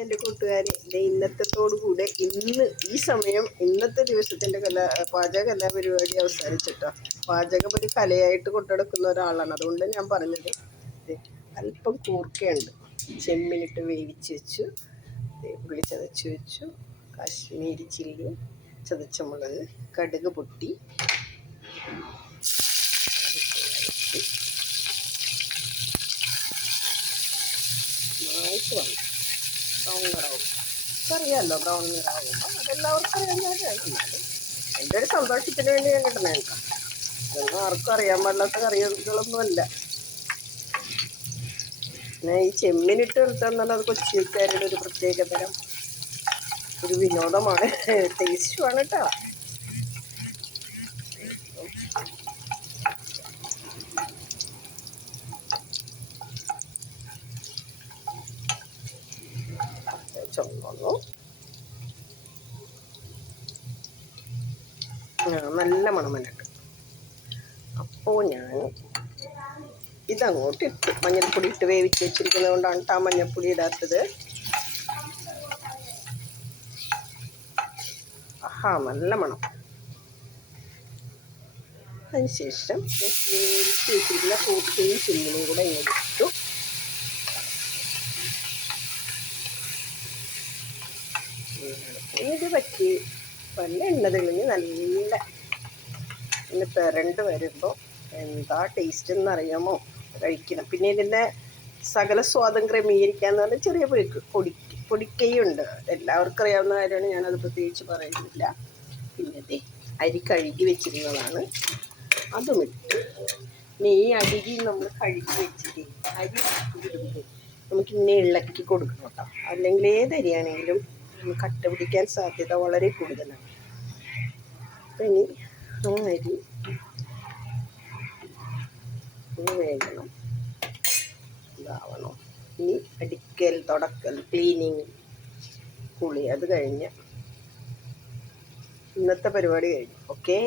എൻ്റെ കൂട്ടുകാരെ ഇന്നത്തോടുകൂടെ ഈ സമയം ഇന്നത്തെ ദിവസത്തിൻ്റെ പാചക കലാപരിപാടി അവസാനിച്ചിട്ടോ. പാചകം ഒരു കലയായിട്ട് കൊണ്ടെടുക്കുന്ന ഒരാളാണ്. അതുകൊണ്ട് ഞാൻ പറഞ്ഞത് അല്പം കൂർക്കയുണ്ട്, ചെമ്മിനിട്ട് വേവിച്ച് വെച്ചു, ഉള്ളി ചതച്ച് വെച്ചു, കാശ്മീരി ചില്ലി, ചതച്ച മുളക്, കടുക് പൊട്ടി, വന്നു ബ്രൗൺ നിറാവും. അറിയാമല്ലോ ബ്രൗൺ നിറാവുമ്പോൾ അതെല്ലാവർക്കും അറിയാവുന്നവരാണ്. എന്നാലും എൻ്റെ ഒരു സന്തോഷത്തിന് വേണ്ടി ഞാൻ കിട്ടുന്ന കേൾക്കാം. ഇതൊന്നും ആർക്കും അറിയാൻ പാടില്ലാത്ത കറികളൊന്നുമല്ല. പിന്നെ ഈ ചെമ്മിനിട്ട് എടുത്തെന്നാൽ അത് കൊച്ചിക്കാരുടെ ഒരു പ്രത്യേകതരം ഒരു വിനോദമാണ്, ടേസ്റ്റുമാണ് കേട്ടോ. ചുവന്നു നല്ല മണമല്ലുണ്ട്. അപ്പോൾ ഞാൻ ഇതങ്ങോട്ട് ഇട്ട് മഞ്ഞൾപ്പൊടി ഇട്ട് വേവിച്ച് വെച്ചിരിക്കുന്നത് കൊണ്ടാണ് ആ മഞ്ഞൾപ്പൊടി ഇടാത്തത്. നല്ല മണം. അതിനുശേഷം വേവിച്ച് വെച്ചിരിക്കുന്ന കൂർക്കയും ചില്ലിനും കൂടെ ഇങ്ങനെ ഇട്ടു. ഇത് പറ്റി നല്ല എണ്ണ തെളിഞ്ഞ് നല്ല ഇങ്ങനെ പെരണ്ട് വരുമ്പോൾ എന്താ ടേസ്റ്റ് എന്നറിയാമോ? കഴിക്കണം. പിന്നെ ഇതിൻ്റെ സകല സ്വാദം ക്രമീകരിക്കാന്ന് പറഞ്ഞാൽ ചെറിയ പൊടിക്കൈയുണ്ട്. എല്ലാവർക്കും അറിയാവുന്ന കാര്യമാണ്, ഞാനത് പ്രത്യേകിച്ച് പറയുന്നില്ല. പിന്നെ അരി കഴുകി വെച്ചിരുന്നതാണ്, അതും ഇട്ട്. ഇനി ഈ അരി നമ്മൾ കഴുകി വെച്ചിട്ട് അരി ഇടുമ്പോൾ നമുക്ക് ഇന്നെ ഇളക്കി കൊടുക്കണം കേട്ടോ. അല്ലെങ്കിൽ ഏതരിയാണെങ്കിലും കട്ട പിടിക്കാൻ സാധ്യത വളരെ കൂടുതലാണ്. അപ്പം ഇനി ആ അരി വേകണം, ഇതാവണം. ഇനി അടിക്കൽ, തുടക്കൽ, ക്ലീനിങ്, കുളി, അത് കഴിഞ്ഞ് ഇന്നത്തെ പരിപാടി കഴിഞ്ഞു. ഓക്കേ.